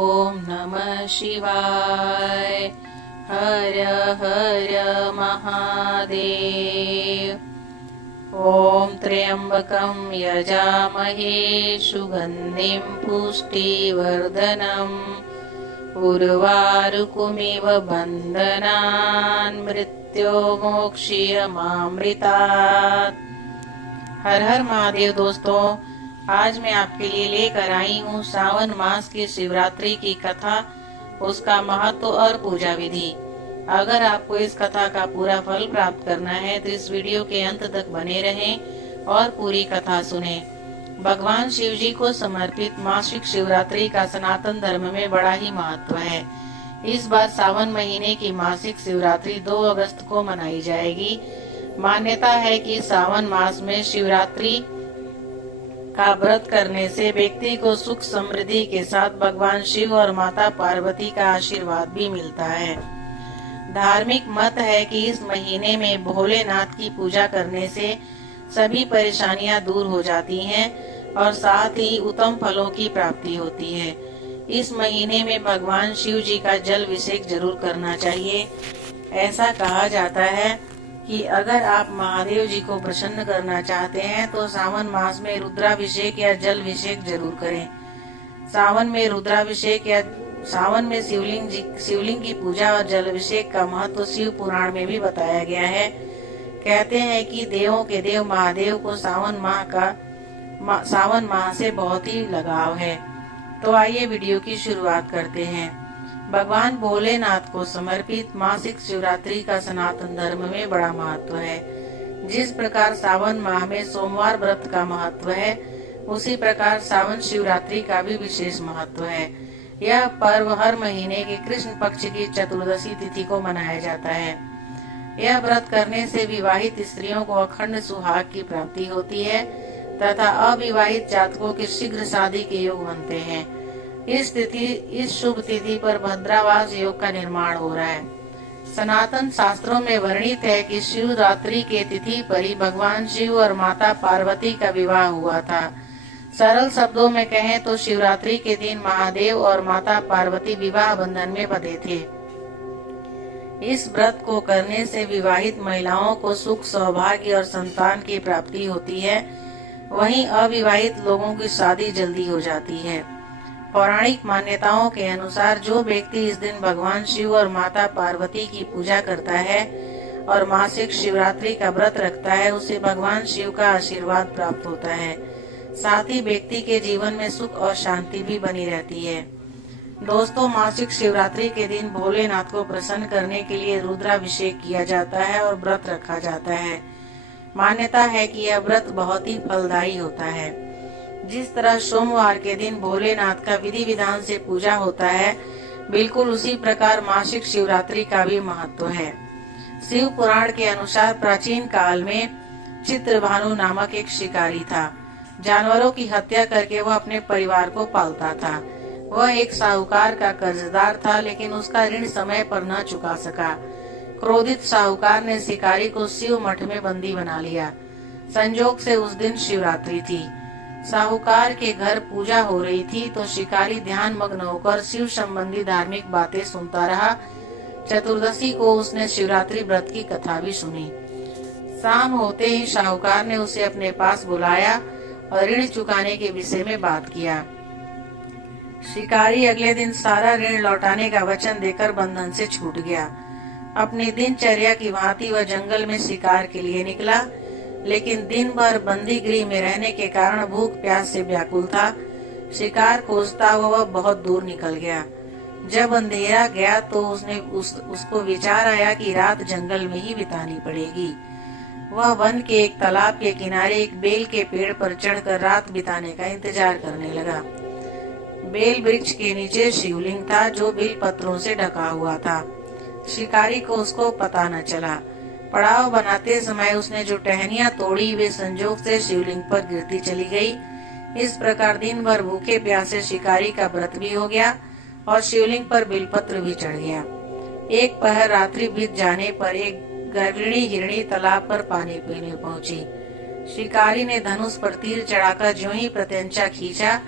ओम नमः शिवाय। हर हर महादेव। ओम त्र्यंबकं यजामहे सुगंधिं पुष्टिवर्धनम् उर्वारुकमिव बन्धनान् मृत्योर्मोक्षयमामृतात्। हर हर महादेव। दोस्तों, आज मैं आपके लिए लेकर आई हूँ सावन मास की शिवरात्रि की कथा, उसका महत्व और पूजा विधि। अगर आपको इस कथा का पूरा फल प्राप्त करना है तो इस वीडियो के अंत तक बने रहें और पूरी कथा सुनें। भगवान शिव जी को समर्पित मासिक शिवरात्रि का सनातन धर्म में बड़ा ही महत्व है। इस बार सावन महीने की मासिक शिवरात्रि 2 अगस्त को मनाई जाएगी। मान्यता है कि सावन मास में शिवरात्रि का व्रत करने से व्यक्ति को सुख समृद्धि के साथ भगवान शिव और माता पार्वती का आशीर्वाद भी मिलता है। धार्मिक मत है कि इस महीने में भोलेनाथ की पूजा करने से सभी परेशानियां दूर हो जाती हैं और साथ ही उत्तम फलों की प्राप्ति होती है। इस महीने में भगवान शिव जी का जल अभिषेक जरूर करना चाहिए। ऐसा कहा जाता है कि अगर आप महादेव जी को प्रसन्न करना चाहते हैं तो सावन मास में रुद्राभिषेक या जल अभिषेक जरूर करें। सावन में शिवलिंग की पूजा और जल अभिषेक का महत्व शिव पुराण में भी बताया गया है। कहते हैं कि देवों के देव महादेव को सावन माह से बहुत ही लगाव है। तो आइए वीडियो की शुरुआत करते हैं। भगवान भोलेनाथ को समर्पित मासिक शिवरात्रि का सनातन धर्म में बड़ा महत्व है। जिस प्रकार सावन माह में सोमवार व्रत का महत्व है, उसी प्रकार सावन शिवरात्रि का भी विशेष महत्व है। यह पर्व हर महीने के कृष्ण पक्ष की चतुर्दशी तिथि को मनाया जाता है। यह व्रत करने से विवाहित स्त्रियों को अखंड सुहाग की प्राप्ति होती है तथा अविवाहित जातकों के शीघ्र शादी के योग बनते हैं। इस शुभ तिथि पर भद्रावास योग का निर्माण हो रहा है। सनातन शास्त्रों में वर्णित है कि शिवरात्रि के तिथि पर ही भगवान शिव और माता पार्वती का विवाह हुआ था। सरल शब्दों में कहें तो शिवरात्रि के दिन महादेव और माता पार्वती विवाह बंधन में बंधे थे। इस व्रत को करने से विवाहित महिलाओं को सुख, सौभाग्य और संतान की प्राप्ति होती है। वहीं अविवाहित लोगों की शादी जल्दी हो जाती है। पौराणिक मान्यताओं के अनुसार जो व्यक्ति इस दिन भगवान शिव और माता पार्वती की पूजा करता है और मासिक शिवरात्रि का व्रत रखता है, उसे भगवान शिव का आशीर्वाद प्राप्त होता है। साथ ही व्यक्ति के जीवन में सुख और शांति भी बनी रहती है। दोस्तों, मासिक शिवरात्रि के दिन भोलेनाथ को प्रसन्न करने के लिए रुद्राभिषेक किया जाता है और व्रत रखा जाता है। मान्यता है कि यह व्रत बहुत ही फलदायी होता है। जिस तरह सोमवार के दिन भोलेनाथ का विधि विधान से पूजा होता है, बिल्कुल उसी प्रकार मासिक शिवरात्रि का भी महत्व है। शिव पुराण के अनुसार प्राचीन काल में चित्रभानु नामक एक शिकारी था। जानवरों की हत्या करके वह अपने परिवार को पालता था। वह एक साहूकार का कर्जदार था, लेकिन उसका ऋण समय पर न चुका सका। क्रोधित साहूकार ने शिकारी को शिव मठ में बंदी बना लिया। संजोग से उस दिन शिवरात्रि थी। साहूकार के घर पूजा हो रही थी तो शिकारी ध्यान मग्न होकर शिव संबंधी धार्मिक बातें सुनता रहा। चतुर्दशी को उसने शिवरात्रि व्रत की कथा भी सुनी। शाम होते ही साहूकार ने उसे अपने पास बुलाया और ऋण चुकाने के विषय में बात किया। शिकारी अगले दिन सारा ऋण लौटाने का वचन देकर बंधन से छूट गया। अपनी दिनचर्या की भांति वह जंगल में शिकार के लिए निकला, लेकिन दिन भर बंदी गृह में रहने के कारण भूख प्यास से व्याकुल था। शिकार खोजता हुआ वह बहुत दूर निकल गया। जब अंधेरा गया तो उसको विचार आया कि रात जंगल में ही बितानी पड़ेगी। वह वन के एक तालाब के किनारे एक बेल के पेड़ पर चढ़कर रात बिताने का इंतजार करने लगा। बेल वृक्ष के नीचे शिवलिंग था जो बिल पत्रों से ढका हुआ था। शिकारी को उसको पता न चला। पड़ाव बनाते समय उसने जो टहनियां तोड़ी वे संजोग से शिवलिंग पर गिरती चली गई। इस प्रकार दिन भर भूखे प्यासे शिकारी का व्रत भी हो गया और शिवलिंग पर बिलपत्र भी चढ़ गया। एक पहर रात्रि बीत जाने पर एक गर्भिणी हिरणी तालाब पर पानी पीने पहुंची। शिकारी ने धनुष पर तीर चढ़ाकर ज्यों ही प्रत्यंचा खींचा,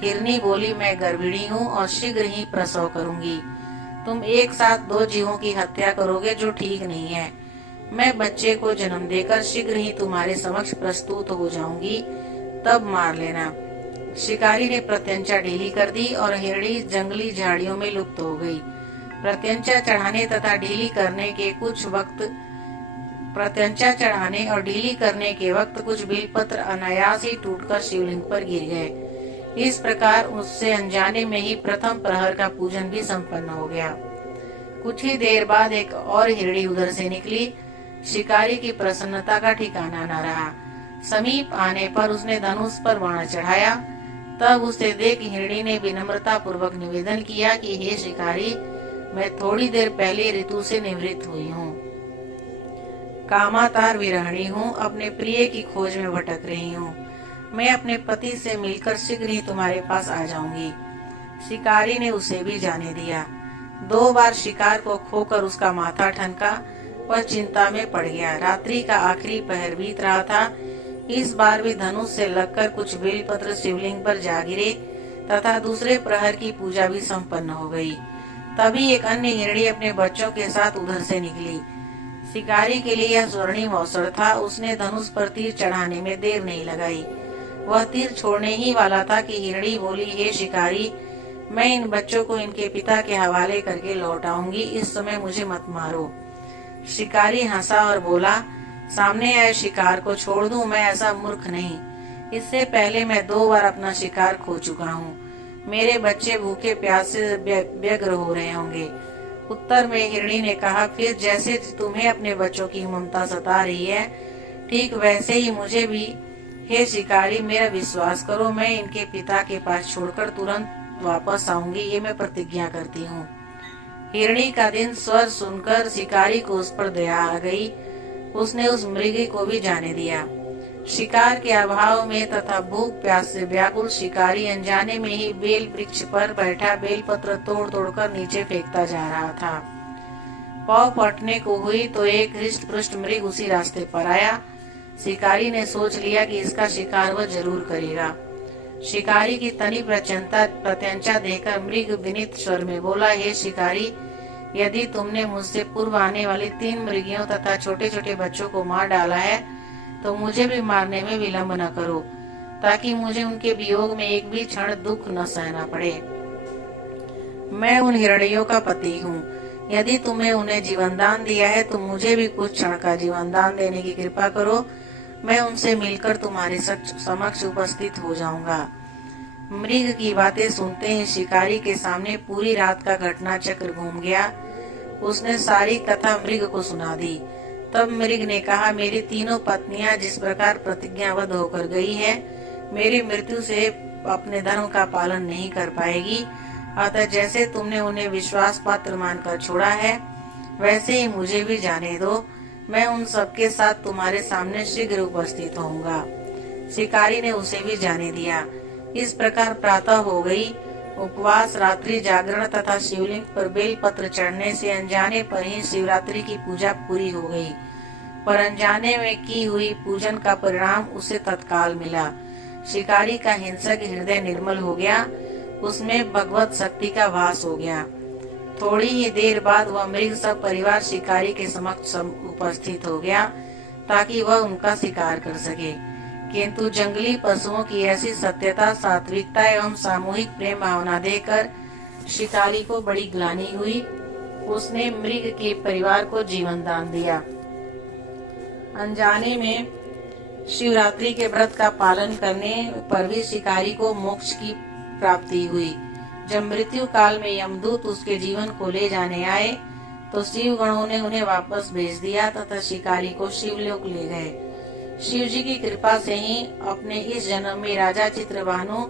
हिरनी बोली, मैं गर्भिणी हूँ और शीघ्र ही प्रसव करूंगी। तुम एक साथ 2 जीवों की हत्या करोगे, जो ठीक नहीं है। मैं बच्चे को जन्म देकर शीघ्र ही तुम्हारे समक्ष प्रस्तुत हो जाऊंगी, तब मार लेना। शिकारी ने प्रत्यंचा ढीली कर दी और हिरणी जंगली झाड़ियों में लुप्त हो गई। प्रत्यंचा चढ़ाने तथा ढीली करने के और ढीली करने के वक्त कुछ बेलपत्र अनायास ही टूटकर शिवलिंग पर गिर गए। इस प्रकार उससे अनजाने में ही प्रथम प्रहर का पूजन भी संपन्न हो गया। कुछ ही देर बाद एक और हिरणी उधर से निकली। शिकारी की प्रसन्नता का ठिकाना न रहा। समीप आने पर उसने धनुष पर बाण चढ़ाया। तब उसे देख हिरणी ने विनम्रता पूर्वक निवेदन किया कि हे शिकारी, मैं थोड़ी देर पहले ऋतु से निवृत्त हुई हूँ। कामातार विरहिणी हूँ, अपने प्रिय की खोज में भटक रही हूँ। मैं अपने पति से मिलकर शीघ्र ही तुम्हारे पास आ जाऊंगी। शिकारी ने उसे भी जाने दिया। 2 बार शिकार को खोकर उसका माथा ठनका, वह चिंता में पड़ गया। रात्रि का आखिरी पहर बीत रहा था। इस बार भी धनुष से लगकर कुछ बेलपत्र शिवलिंग पर जा गिरे तथा दूसरे प्रहर की पूजा भी संपन्न हो गई। तभी एक अन्य हिरणी अपने बच्चों के साथ उधर से निकली। शिकारी के लिए यह स्वर्णिम अवसर था। उसने धनुष पर तीर चढ़ाने में देर नहीं लगाई। वह तीर छोड़ने ही वाला था कि हिरणी बोली, हे शिकारी, मैं इन बच्चों को इनके पिता के हवाले करके लौट आऊंगी, इस समय मुझे मत मारो। शिकारी हंसा और बोला, सामने आए शिकार को छोड़ दूं? मैं ऐसा मूर्ख नहीं। इससे पहले मैं 2 बार अपना शिकार खो चुका हूँ। मेरे बच्चे भूखे प्यासे व्यग्र हो रहे होंगे। उत्तर में हिरणी ने कहा, फिर जैसे तुम्हें अपने बच्चों की ममता सता रही है, ठीक वैसे ही मुझे भी। हे शिकारी, मेरा विश्वास करो, मैं इनके पिता के पास छोड़कर तुरंत वापस आऊंगी, ये मैं प्रतिज्ञा करती हूँ। हिरणी का दिन स्वर सुनकर शिकारी को उस पर दया आ गई। उसने उस मृगी को भी जाने दिया। शिकार के अभाव में तथा भूख प्यास से व्याकुल शिकारी अनजाने में ही बेल वृक्ष पर बैठा बेलपत्र तोड़ तोड़कर नीचे फेंकता जा रहा था। पाँव फटने को हुई तो एक हृष्ट पुष्ट मृग उसी रास्ते पर आया। शिकारी ने सोच लिया कि इसका शिकार वह जरूर करेगा। शिकारी की तनी प्रत्यंचा देकर मृग विनीत स्वर में बोला, हे शिकारी, यदि तुमने मुझसे पूर्व आने वाली 3 मृगियों तथा छोटे छोटे बच्चों को मार डाला है, तो मुझे भी मारने में विलंब न करो, ताकि मुझे उनके वियोग में एक भी क्षण दुख न सहना पड़े। मैं उन हिरणियों का पति हूँ। यदि तुमने उन्हें जीवन दान दिया है, तो मुझे भी कुछ क्षण का जीवन दान देने की कृपा करो। मैं उनसे मिलकर तुम्हारे समक्ष उपस्थित हो जाऊंगा। मृग की बातें सुनते ही शिकारी के सामने पूरी रात का घटना चक्र घूम गया। उसने सारी कथा मृग को सुना दी। तब मृग ने कहा, मेरी 3 पत्नियां जिस प्रकार प्रतिज्ञाबद्ध होकर गई है, मेरी मृत्यु से अपने धर्म का पालन नहीं कर पाएगी। अतः जैसे तुमने उन्हें विश्वास पात्र मानकर छोड़ा है, वैसे ही मुझे भी जाने दो। मैं उन सबके साथ तुम्हारे सामने शीघ्र उपस्थित होऊंगा। शिकारी ने उसे भी जाने दिया। इस प्रकार प्रातः हो गई। उपवास, रात्रि जागरण तथा शिवलिंग पर बेल पत्र चढ़ने से अनजाने पर ही शिवरात्रि की पूजा पूरी हो गई। पर अनजाने में की हुई पूजन का परिणाम उसे तत्काल मिला। शिकारी का हिंसक हृदय निर्मल हो गया। उसमें भगवत शक्ति का वास हो गया। थोड़ी ही देर बाद वह मृग सब परिवार शिकारी के समक्ष उपस्थित हो गया, ताकि वह उनका शिकार कर सके। किंतु जंगली पशुओं की ऐसी सत्यता, सात्विकता एवं सामूहिक प्रेम भावना देखकर शिकारी को बड़ी ग्लानि हुई। उसने मृग के परिवार को जीवन दान दिया। अनजाने में शिवरात्रि के व्रत का पालन करने पर भी शिकारी को मोक्ष की प्राप्ति हुई। जब मृत्यु काल में यमदूत उसके जीवन को ले जाने आए, तो शिव गणों ने उन्हें वापस भेज दिया तथा शिकारी को शिवलोक ले गए। शिव जी की कृपा से ही अपने इस जन्म में राजा चित्रभानु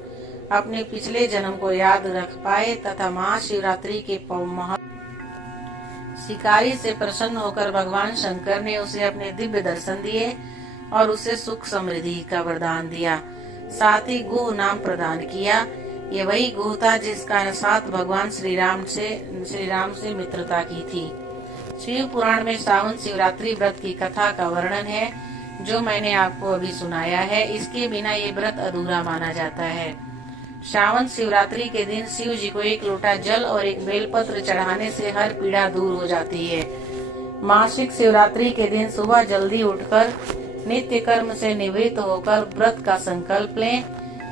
अपने पिछले जन्म को याद रख पाए तथा महाशिवरात्रि के शिकारी से प्रसन्न होकर भगवान शंकर ने उसे अपने दिव्य दर्शन दिए और उसे सुख समृद्धि का वरदान दिया। साथ ही गुह नाम प्रदान किया। ये वही गुह था जिसका साथ भगवान श्री राम से मित्रता की थी। शिव पुराण में सावन शिवरात्रि व्रत की कथा का वर्णन है, जो मैंने आपको अभी सुनाया है। इसके बिना ये व्रत अधूरा माना जाता है। श्रावण शिवरात्रि के दिन शिव जी को एक लोटा जल और एक बेलपत्र चढ़ाने से हर पीड़ा दूर हो जाती है। मासिक शिवरात्रि के दिन सुबह जल्दी उठकर नित्य कर्म से निवृत्त होकर व्रत का संकल्प लें।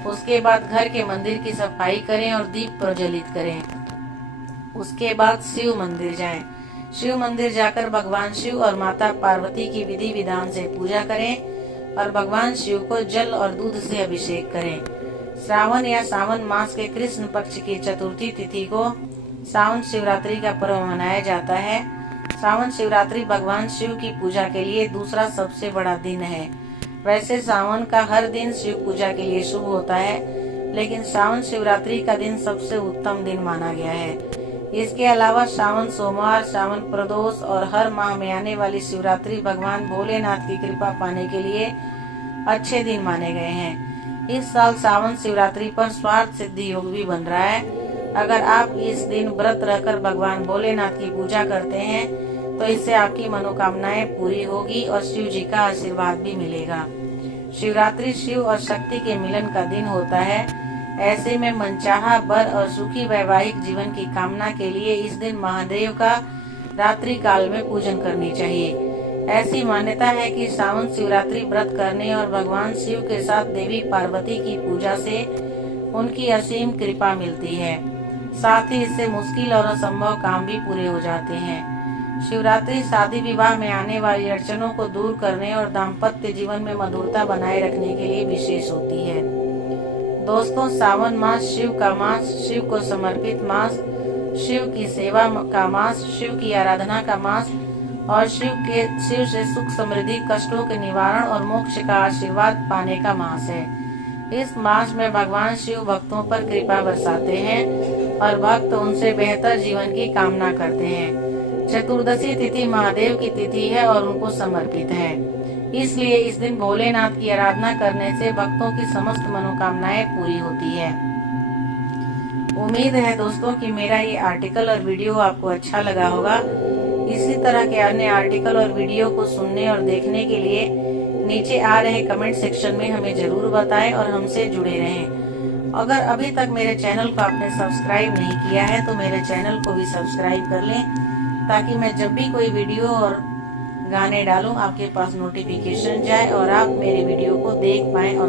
उसके बाद घर के मंदिर की सफाई करें और दीप प्रज्वलित करें। उसके बाद शिव मंदिर जाएं। शिव मंदिर जाकर भगवान शिव और माता पार्वती की विधि विधान से पूजा करें और भगवान शिव को जल और दूध से अभिषेक करें। श्रावण या सावन मास के कृष्ण पक्ष की चतुर्थी तिथि को सावन शिवरात्रि का पर्व मनाया जाता है। सावन शिवरात्रि भगवान शिव की पूजा के लिए दूसरा सबसे बड़ा दिन है। वैसे सावन का हर दिन शिव पूजा के लिए शुभ होता है, लेकिन सावन शिवरात्रि का दिन सबसे उत्तम दिन माना गया है। इसके अलावा सावन सोमवार, सावन प्रदोष और हर माह में आने वाली शिवरात्रि भगवान भोलेनाथ की कृपा पाने के लिए अच्छे दिन माने गए हैं। इस साल सावन शिवरात्रि पर स्वार्थ सिद्धि योग भी बन रहा है। अगर आप इस दिन व्रत रहकर भगवान भोलेनाथ की पूजा करते हैं तो इससे आपकी मनोकामनाएं पूरी होगी और शिव जी का आशीर्वाद भी मिलेगा। शिवरात्रि शिव और शक्ति के मिलन का दिन होता है। ऐसे में मनचाहा वर और सुखी वैवाहिक जीवन की कामना के लिए इस दिन महादेव का रात्रि काल में पूजन करनी चाहिए। ऐसी मान्यता है कि सावन शिवरात्रि व्रत करने और भगवान शिव के साथ देवी पार्वती की पूजा से उनकी असीम कृपा मिलती है। साथ ही इससे मुश्किल और असंभव काम भी पूरे हो जाते हैं। शिवरात्रि शादी विवाह में आने वाली अड़चनों को दूर करने और दाम्पत्य जीवन में मधुरता बनाए रखने के लिए विशेष होती है। दोस्तों, सावन मास शिव का मास, शिव को समर्पित मास, शिव की सेवा का मास, शिव की आराधना का मास और शिव से सुख समृद्धि, कष्टों के निवारण और मोक्ष का आशीर्वाद पाने का मास है। इस मास में भगवान शिव भक्तों पर कृपा बरसाते हैं और भक्त उनसे बेहतर जीवन की कामना करते हैं। चतुर्दशी तिथि महादेव की तिथि है और उनको समर्पित है, इसलिए इस दिन भोलेनाथ की आराधना करने से भक्तों की समस्त मनोकामनाएं पूरी होती है। उम्मीद है दोस्तों कि मेरा ये आर्टिकल और वीडियो आपको अच्छा लगा होगा। इसी तरह के अन्य आर्टिकल और वीडियो को सुनने और देखने के लिए नीचे आ रहे कमेंट सेक्शन में हमें जरूर बताएं और हमसे जुड़े रहें। अगर अभी तक मेरे चैनल को आपने सब्सक्राइब नहीं किया है तो मेरे चैनल को भी सब्सक्राइब कर लें, ताकि मैं जब भी कोई वीडियो और गाने डालूं आपके पास नोटिफिकेशन जाए और आप मेरे वीडियो को देख पाएं और